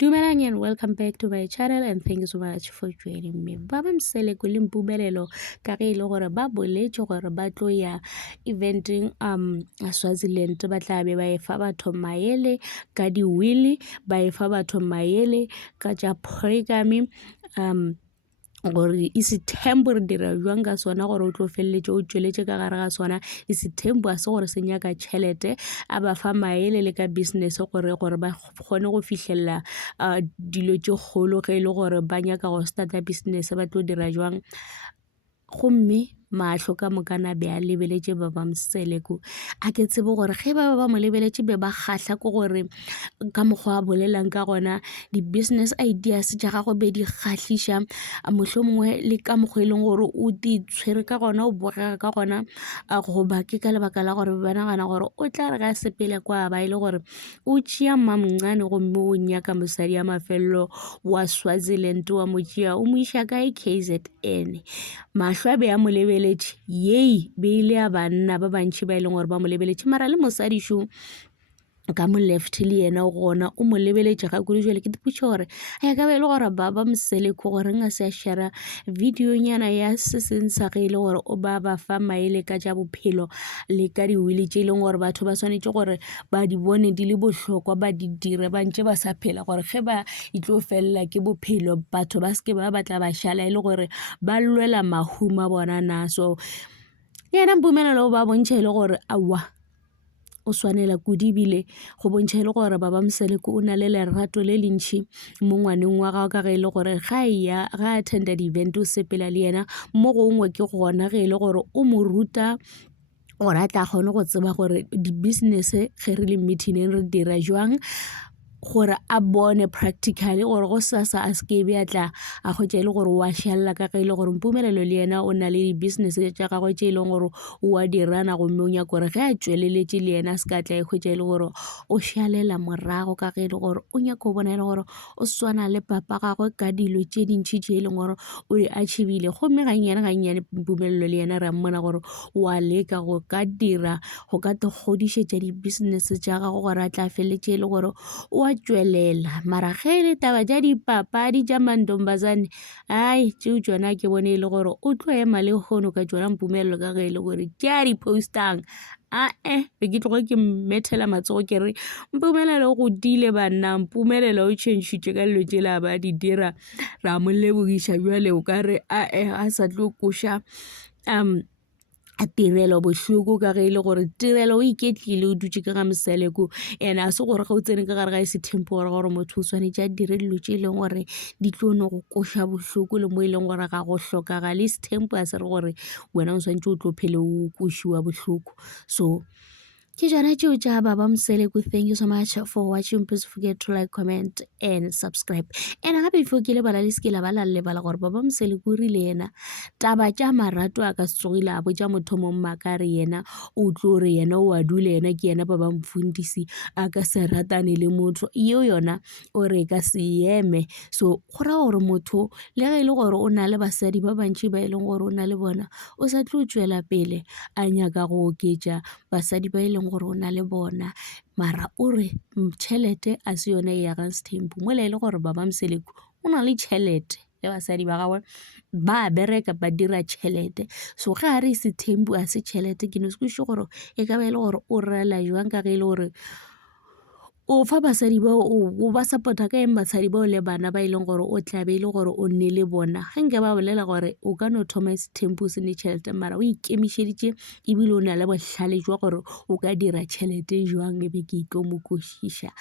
Dumelang and welcome back to my channel and thank you so much for joining me. Ba ba Mseleku le Mpumelelo ka ge ile gore ba boletse gore ba tlo ya eventing Swaziland ba tla be ba efa batho maele ka di wili ba efa batho maele ka tša polygamy gore isithembu re dira jwang ka sona gore o tlo feleletse o tšweletše ka gare ga sona isithembu a se gore se nyaka tšhelete a ba fa maele le ka business gore ba kgone go fihlelela dilo tše kgolo ge e le gore ba nyaka go starta business ba tlo dira jwang gomme mahlo ka mokana be a lebeletše ba ba Mseleku a ke tsebe gore ge ba mo lebeletše be ba kgahla ko gore ka mokgwa a bolelang ka gona di-business ideas tša gago be di kgahliša mohlomongwe le ka mokgwa e leng gore o di tshwere ka gona o bogega ka gona goba ke ka lebaka la gore ba nagana gore o tla re ga sepele kwa ba e le gore o tšea mmamncane gomme o nyaka mosadi ya mafelelo wa Swaziland wa mo tšea o mo iša kae KZN mahlo a be a mo lebeletše yei be ile ya banna ba bantši ba e leng gore ba mo lebeletše mara le mosadi šo ka mo left le yena gona o mo lebeletše ga kudu jwale ke diputše gore a ka be le gore ba Mseleku gore nga se a share video nyana ya se seng sa ge ile gore o ba fa maele ka tša bophelo le ka di wili tše leng gore batho ba swanetše gore ba di bone di le bohlokwa ba di dire ba ntše ba sa phela gore ge ba itlo felela ke bophelo batho ba ske ba batla ba šala e le gore ba lwela mahuma bona na so yena Mpumelelo ba bontšha e le gore awa o swanela kudibile go bontšha le gore ba Mseleku o na le lerato le lentšhi mo ngwaneng wa gago ka ge e le gore ga attenda di-event o sepela le yena mo gongwe ke gona ge e le gore o mo ruta gore a tla kgone go tseba gore di-business ge re le meeting re dira jwang gore a bone practically gore go sasa a skebe a tla a go tšea le gore wa šalla ka ge e le gore Mpumelelo le yena o na le di-business tša gagwe tše e leng gore o a dirana gomme o nyaka gore ge a tšweleletše le yena a se ka tla e hwetša e le gore o šalela morago ka ge e le gore o nyaka o bona e le gore o swana le papa gagwe ka dilo tše dintšhi tše e leng gore o di achievile gomme gannyane Mpumelelo le yena re a mmona gore wa leka go ka dira go ka te godišetša di-business tša gago gore a tla feletše e le gore o tšwelela mara ge le taba tša dipapadi tša mandombazane ai tšeo tšona ke bone e le gore o tlo ema le kgono ka tšona Mpumelelo ka ge e le gore tša di-postang be ke tlogo ke mmethela matsogo ke re Mpumelelo go dile banna Mpumelelo o tšhentšhitše ka dilo tšela ba di dira ra mo lebogiša bjale o ka re a sa tlo koša a tirelo bohloko ka ge e le gore tirelo o iketlile o dutše ka ga Mseleku ene a se gore ge o tsene ka gare ga isithempo gore motho o swanetše a dire dilo tše e leng gore di tlo no go koša bohloko le mo e leng gore ga go hlokagale isithempo a se re gore wena o swantše o tlo phele o košiwa bohloko so ke jana tšeo tša ba Mseleku. Thank you so much for watching. Please forget to like, comment and subscribe. And gape before ke lebala le ske la ba la lebala gore ba Mseleku rile yena taba tša marato a ka se tsogile a botša motho mo mmaka re yena o tlo re yena o a dule yena ke yena ba mfundisi a ka se ratane le motho yeo yona o re ka se eme so go ra gore motho le ge e le gore o na le basadi ba bantši ba e leng gore o na le bona o sa tlo tšwela pele a nyaka go oketša basadi ba e leng gore o na le bona mara o re tšhelete a se yone e ya ga sethembu mo le e le gore ba Mseleku o na le tšhelete le basadi ba gagwe ba bereka ba dira tšhelete so ge a re sethembu a se tšhelete ke no se kweše gore e ka ba e le gore o rela jwang ka ge e le gore o fa basadi bao o ba support-a ka eng basadi bao le bana ba e leng gore o tlabe e le gore o nne le bona ge nke ba bolela gore o ka no thoma sethembu se ne tšhelete mara o ikemišeditše ebile o na le bohlale jwa gore o ka dira tšhelete jwang e be ke itlo mo kwešiša.